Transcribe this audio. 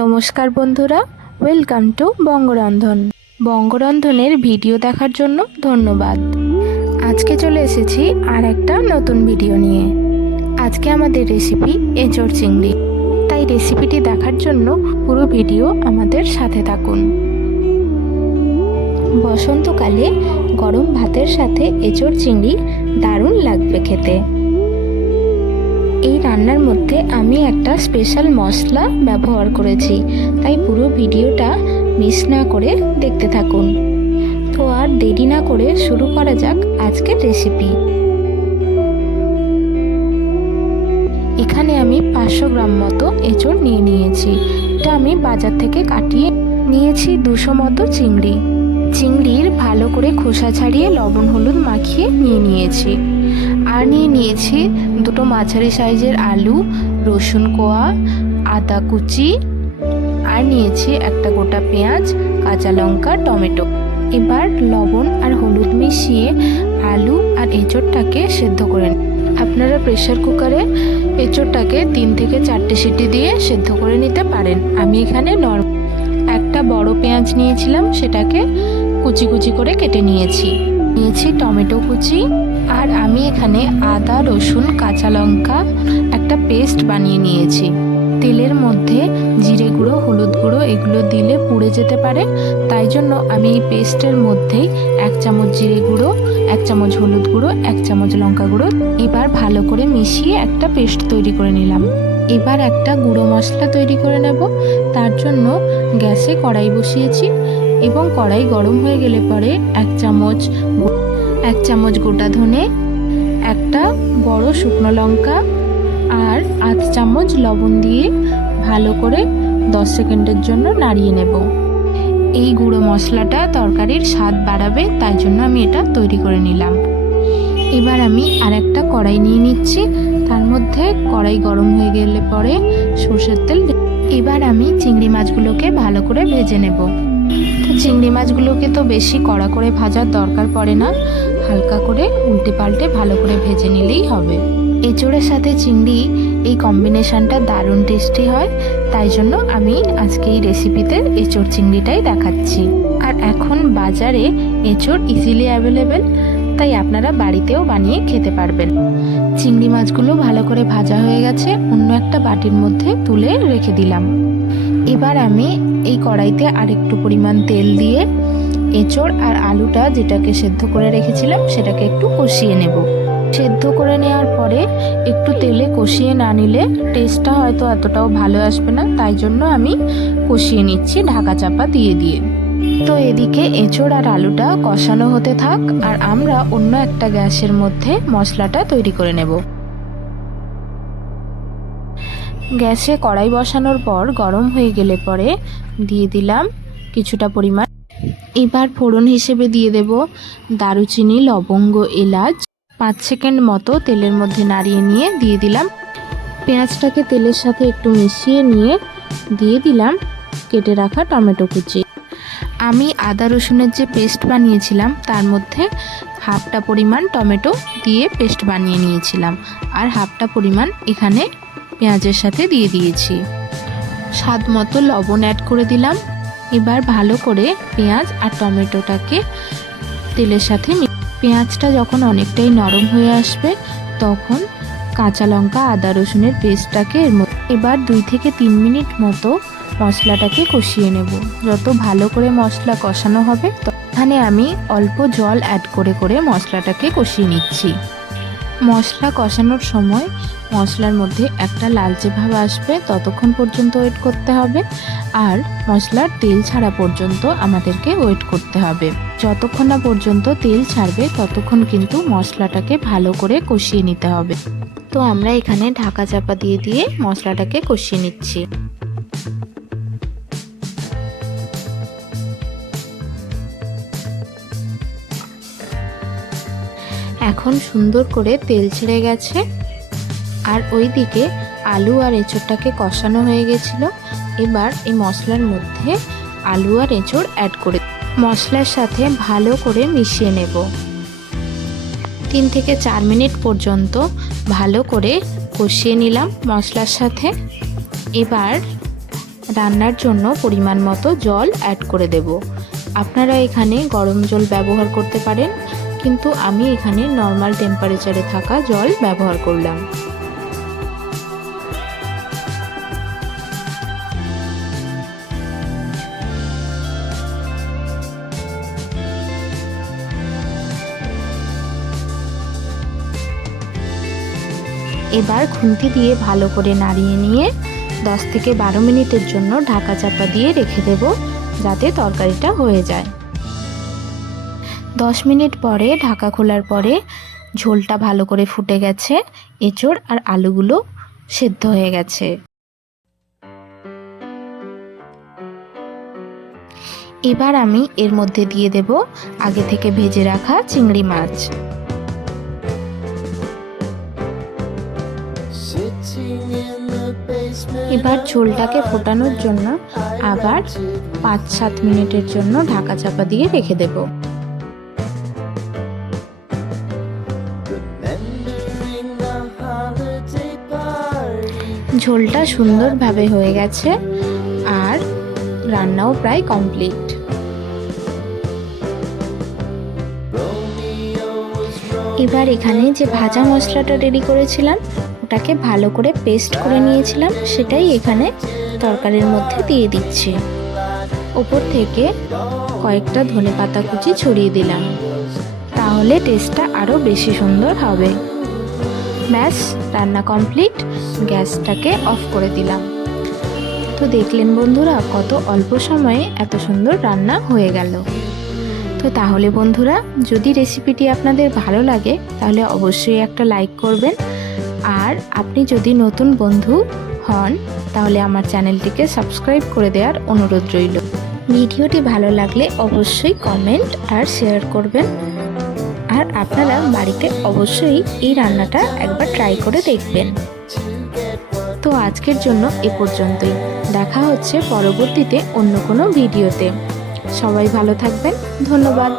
নমস্কার বন্ধুরা, welcome to বঙ্গরন্ধন। বঙ্গরন্ধনের video দেখার জন্য ধন্যবাদ। আজকে চলে এসেছি আর একটা নতুন ভিডিও নিয়ে। আজকে আমাদের রেসিপি এঁচোড় চিংড়ি। তাই রেসিপিটি দেখার জন্য পুরো ভিডিও আমাদের সাথে থাকুন। বসন্তকালে গরম ভাতের সাথে এঁচোড় চিংড়ি দারুণ লাগবে খেতে। এই রান্নার মধ্যে আমি একটা স্পেশাল মশলা ব্যবহার করেছি, তাই পুরো ভিডিওটা মিস না করে দেখতে থাকুন। তো আর দেরি না করে শুরু করা যাক আজকের রেসিপি। এখানে আমি 500 গ্রাম মতো এঁচোড় নিয়ে নিয়েছি। এটা আমি বাজার থেকে কাটিয়ে নিয়েছি 200 মতো চিংড়ি। চিংড়ির ভালো করে খোসা ছাড়িয়ে লবণ হলুদ মাখিয়ে নিয়ে নিয়েছি। আর নিয়ে নিয়েছি দুটো মাঝারি সাইজের আলু, রসুন কোয়া, আদা কুচি, আর নিয়েছি একটা গোটা পেঁয়াজ, কাঁচা লঙ্কা, টমেটো। এবার লবণ আর হলুদ মিশিয়ে আলু আর এঁচোড়টাকে সেদ্ধ করে নিন। আপনারা প্রেসার কুকারে এঁচোড়টাকে 3 থেকে 4টে সিটি দিয়ে সেদ্ধ করে নিতে পারেন। আমি এখানে একটা বড় পেঁয়াজ নিয়েছিলাম, সেটাকে কুচি কুচি করে কেটে নিয়েছি টমেটো কুচি। আর আমি এখানে আদা রসুন কাঁচা লঙ্কা একটা পেস্ট বানিয়ে নিয়েছি। তেলের মধ্যে জিরে গুঁড়ো হলুদ গুঁড়ো এগুলো দিলে পুড়ে যেতে পারে, তাই জন্য আমি এই পেস্টের মধ্যেই 1 চামচ জিরে গুঁড়ো, 1 চামচ হলুদ গুঁড়ো, 1 চামচ লঙ্কা গুঁড়ো এবার ভালো করে মিশিয়ে একটা পেস্ট তৈরি করে নিলাম। এবার একটা গুঁড়ো মশলা তৈরি করে নেব। তার জন্য গ্যাসে কড়াই বসিয়েছি এবং কড়াই গরম হয়ে গেলে পরে 1 চামচ গোটা ধনে, একটা বড় শুকনো লঙ্কা আর 1/2 চামচ লবণ দিয়ে ভালো করে 10 সেকেন্ডের জন্য নাড়িয়ে নেব। এই গুঁড়ো মশলাটা তরকারির স্বাদ বাড়াবে, তাই জন্য আমি এটা তৈরি করে নিলাম। এবার আমি আর একটা কড়াই নিয়ে নিচ্ছি। তার মধ্যে কড়াই গরম হয়ে গেলে পরে সরষের তেল। এবার আমি চিংড়ি মাছগুলোকে ভালো করে ভেজে নেব। তো চিংড়ি মাছগুলোকে তো বেশি কড়া করে ভাজার দরকার পড়ে না, হালকা করে উল্টে পাল্টে ভালো করে ভেজে নিলেই হবে। এঁচোড়ের সাথে চিংড়ি এই কম্বিনেশনটা দারুণ টেস্টি হয়, তাই জন্য আমি আজকে এই রেসিপিতে এঁচোড় চিংড়িটাই দেখাচ্ছি। আর এখন বাজারে এঁচোড় ইজিলি অ্যাভেলেবেল, তাই আপনারা বাড়িতেও বানিয়ে খেতে পারবেন। চিংড়ি মাছগুলো ভালো করে ভাজা হয়ে গেছে, অন্য একটা বাটির মধ্যে তুলে রেখে দিলাম। এবার আমি এই কড়াইতে আরেকটু পরিমাণ তেল দিয়ে এঁচোড় আর আলুটা যেটাকে সেদ্ধ করে রেখেছিলাম সেটাকে একটু কষিয়ে নেব। সেদ্ধ করে নেওয়ার পরে একটু তেলে কষিয়ে না নিলে টেস্টটা হয়তো এতটাও ভালো আসবে না, তাই জন্য আমি কষিয়ে নিচ্ছি ঢাকা চাপা দিয়ে দিয়ে। তো এদিকে এঁচোড় আর আলুটা কষানো হতে থাক, আর আমরা অন্য একটা গ্যাসের মধ্যে মশলাটা তৈরি করে নেব। গ্যাসে কড়াই বসানোর পর গরম হয়ে গেলে পরে দিয়ে দিলাম কিছুটা পরিমাণ। এবার ফোড়ন হিসেবে দিয়ে দেব দারুচিনি, লবঙ্গ, এলাচ। 5 সেকেন্ড মতো তেলের মধ্যে নাড়িয়ে নিয়ে দিয়ে দিলাম পেঁয়াজটাকে তেলের সাথে একটু মিশিয়ে নিয়ে দিয়ে দিলাম কেটে রাখা টমেটো কুচি। আমি আদা রসুনের যে পেস্ট বানিয়েছিলাম তার মধ্যে হাফটা পরিমাণ টমেটো দিয়ে পেস্ট বানিয়ে নিয়েছিলাম, আর হাফটা পরিমাণ এখানে পেঁয়াজের সাথে দিয়ে দিয়েছি। স্বাদ মতো লবণ অ্যাড করে দিলাম। এবার ভালো করে পেঁয়াজ আর টমেটোটাকে তেলের সাথে পেঁয়াজটা যখন অনেকটাই নরম হয়ে আসবে তখন কাঁচা লঙ্কা আদা রসুনের পেস্টটাকে এবার 2 থেকে 3 মিনিট মতো মশলাটাকে কষিয়ে নেব। যত ভালো করে মশলা কষানো হবে তখনই আমি অল্প জল অ্যাড করে করে মশলাটাকে কষিয়ে নিচ্ছি। মশলা কষানোর সময় মশলার মধ্যে একটা লালচে ভাব আসবে, ততক্ষণ পর্যন্ত ওয়েট করতে হবে। আর মশলার তেল ছাড়া পর্যন্ত আমাদেরকে ওয়েট করতে হবে। যতক্ষণ না পর্যন্ত তেল ছাড়বে ততক্ষণ কিন্তু মশলাটাকে ভালো করে কষিয়ে নিতে হবে। তো আমরা এখানে ঢাকা চাপা দিয়ে দিয়ে মশলাটাকে কষিয়ে নিচ্ছি। এখন সুন্দর করে তেল ছেড়ে গেছে, আর ওইদিকে আলু আর এঁচোড়টাকে কষানো হয়ে গেছিল। এবার এই মশলার মধ্যে আলু আর এঁচোড় অ্যাড করে মশলার সাথে ভালো করে মিশিয়ে নেব। 3 থেকে 4 মিনিট পর্যন্ত ভালো করে কষিয়ে নিলাম মশলার সাথে। এবার রান্নার জন্য পরিমাণ মতো জল অ্যাড করে দেব। আপনারা এখানে গরম জল ব্যবহার করতে পারেন, কিন্তু আমি এখানে নর্মাল টেম্পারেচারে থাকা জল ব্যবহার করলাম। এবার খুন্তি দিয়ে ভালো করে নাড়িয়ে নিয়ে 10 থেকে 12 মিনিটের জন্য ঢাকা চাপা দিয়ে রেখে দেব, যাতে তরকারিটা হয়ে যায়। 10 মিনিট পরে ঢাকা খোলার পরে ঝোলটা ভালো করে ফুটে গেছে, এঁচোড় আর আলুগুলো সেদ্ধ হয়ে গেছে। এবার আমি এর মধ্যে দিয়ে দেব আগে থেকে ভেজে রাখা চিংড়ি মাছ। এবার ঝোলটাকে ফোটানোর জন্য আবার 5-7 মিনিটের জন্য ঢাকা চাপা দিয়ে রেখে দেব। ঝোলটা সুন্দরভাবে হয়ে গেছে আর রান্নাও প্রায় কমপ্লিট। এবার এখানে যে ভাজা মশলাটা রেডি করেছিলাম ওটাকে ভালো করে পেস্ট করে নিয়েছিলাম, সেটাই এখানে তরকারির মধ্যে দিয়ে দিচ্ছি। ওপর থেকে কয়েকটা ধনেপাতা কুচি ছড়িয়ে দিলাম, তাহলে টেস্টটা আরও বেশি সুন্দর হবে। ব্যাস, রান্না কমপ্লিট। গ্যাসটাকে অফ করে দিলাম। তো দেখলেন বন্ধুরা, কত অল্প সময়ে এত সুন্দর রান্না হয়ে গেল। তো তাহলে বন্ধুরা, যদি রেসিপিটি আপনাদের ভালো লাগে তাহলে অবশ্যই একটা লাইক করবেন, আর আপনি যদি নতুন বন্ধু হন তাহলে আমার চ্যানেলটিকে সাবস্ক্রাইব করে দেওয়ার অনুরোধ রইল। ভিডিওটি ভালো লাগলে অবশ্যই কমেন্ট আর শেয়ার করবেন, আর আপনারা বাড়িতে অবশ্যই এই রান্নাটা একবার ট্রাই করে দেখবেন। তো আজকের জন্য এ পর্যন্তই। দেখা হচ্ছে পরবর্তীতে অন্য কোনো ভিডিওতে। সবাই ভালো থাকবেন। ধন্যবাদ।